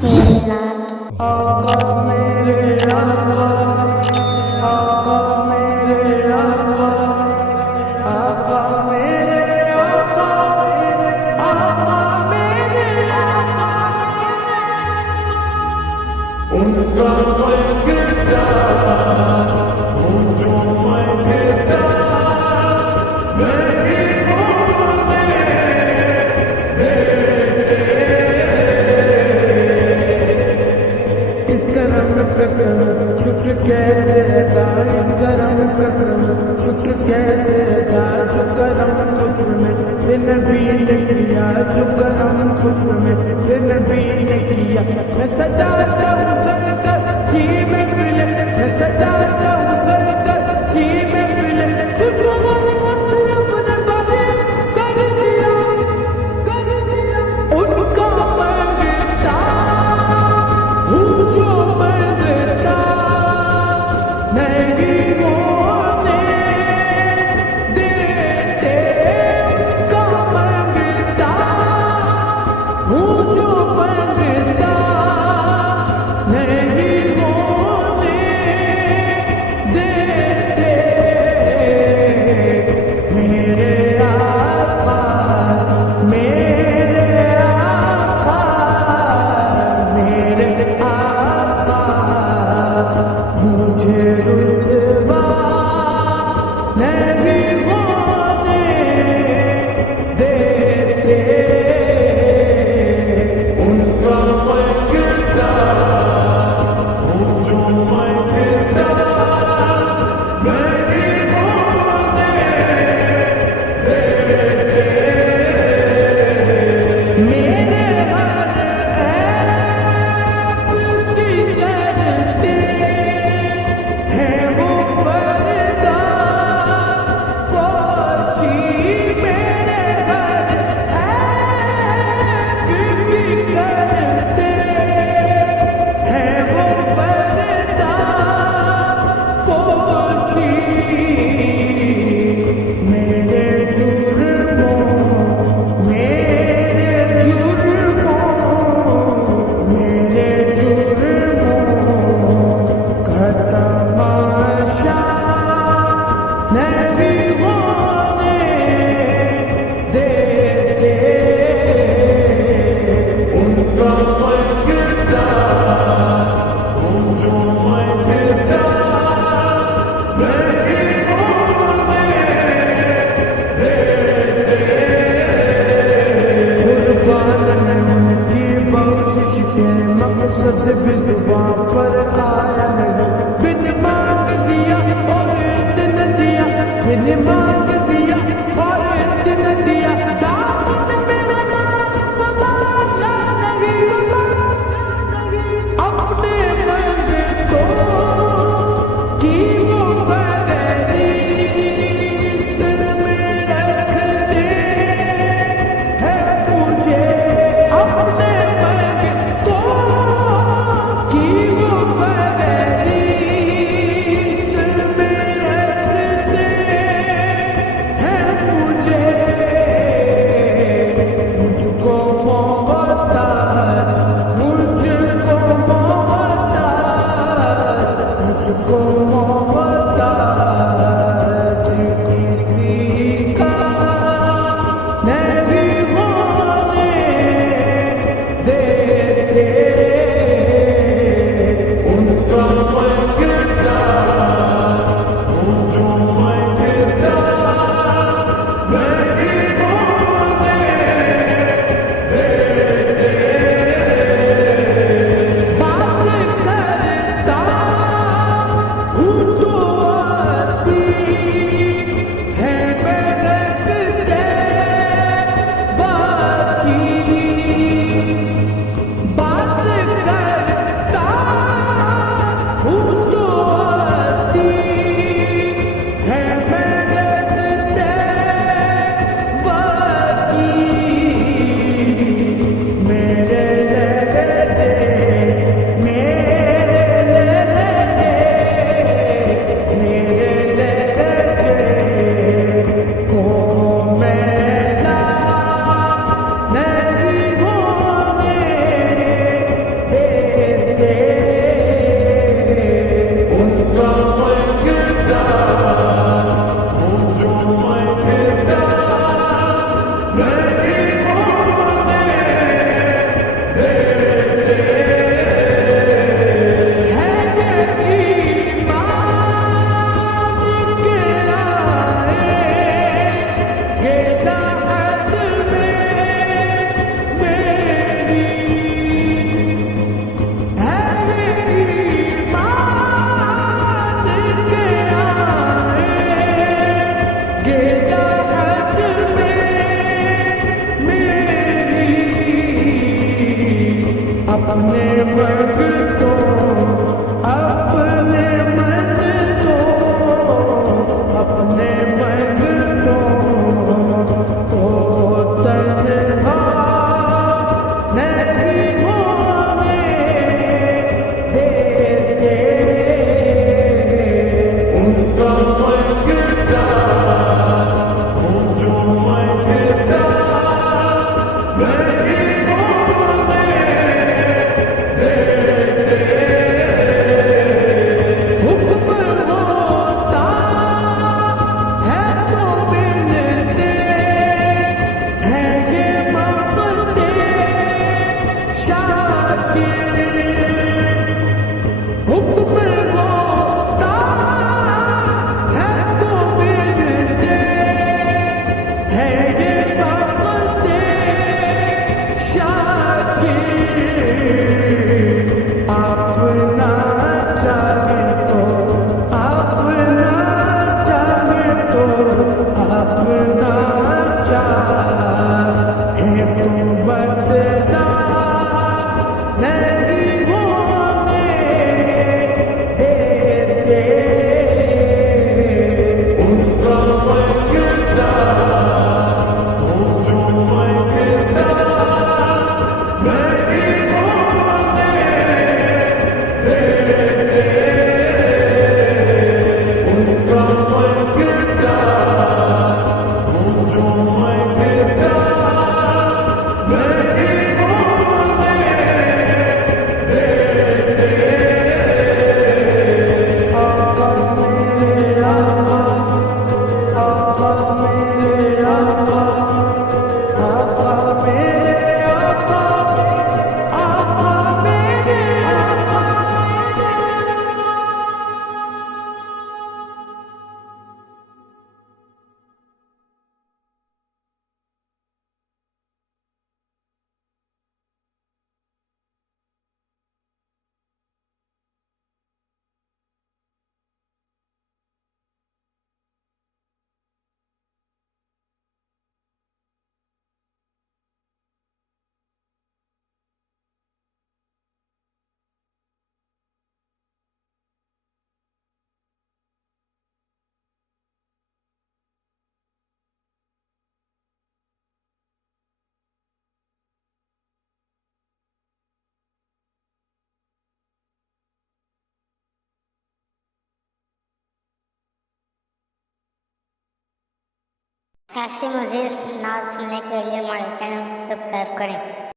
Fairyland. आका मेरे आका, आका मेरे आका, आका मेरे आका, आका मेरे आका, उनका मैं गिरता हूँ जो मैं गिरता नहीं होने इस करम का शुक्र कैसे अदा, इस करम का शुक्र कैसे अदा, जो करम कुछ में फिर नबी ने किया, जो करम कुछ में फिर नबी ने किया। मैं सजाता हूँ सरकर की महफिल, मैं सजाता हूँ सरकर की महफिल, खुद को अपने बाबे कर दिया, उनका मंगता हूँ जो मंगता नहीं होने देते, उनका मंगता हूँ जो मंगता नहीं होने देते। मेरे आका, मेरे आका, मेरे आका मुझे रुसवा नहीं होने देते। उनका मैं गिरता हूँ जो मैं गिरता नहीं होने देते। मेरे हर ऐप की करते हैं वो पर्दा पोशी, मेरे हर ऐप की करते हैं वो पर्दा पोशी। मेरे जुर्मों, मेरे जुर्मों का तमाशा नहीं होने देते। उनका मैं गिरता हूँ जो मैं गिरता नहीं होने देते। कुर्बान में उनकी बख्शिश के मकसद भी जुबां पर आया नहीं, बिन मांग दिया और इतने दिया, बिन मांग दिया और इतने दिया। दामन मेरा नाम संभाला नहीं, अपने मंगतों की वो फहरिस्त में रखते हैं मुझे, अपने मंगतों की वो फहरिस्त में रखते अपने मंगतों अपने मंगतों अपने मंगतों तो तन्हा नहीं होने देते उनका मंगता वो जो मंगता नहीं होने देते हुक्म होता है तो मिलते हैं ये मांगते शाकिर हुक्म होता है तो मिलते हैं ये मांगते शाकिर अपना चाहे तो अपना चाहे तो अपना चाहे तो बदला नहीं होने देते उनका मंगता वो जो मंगता नहीं होने देते उनका मंगता वो जो मंगता नहीं होने देते आका मेरे आका आका मेरे आका आका मेरे आका आका मेरे आका ऐसे मज़ीद नाच सुनने के लिए हमारे चैनल को सब्सक्राइब करें।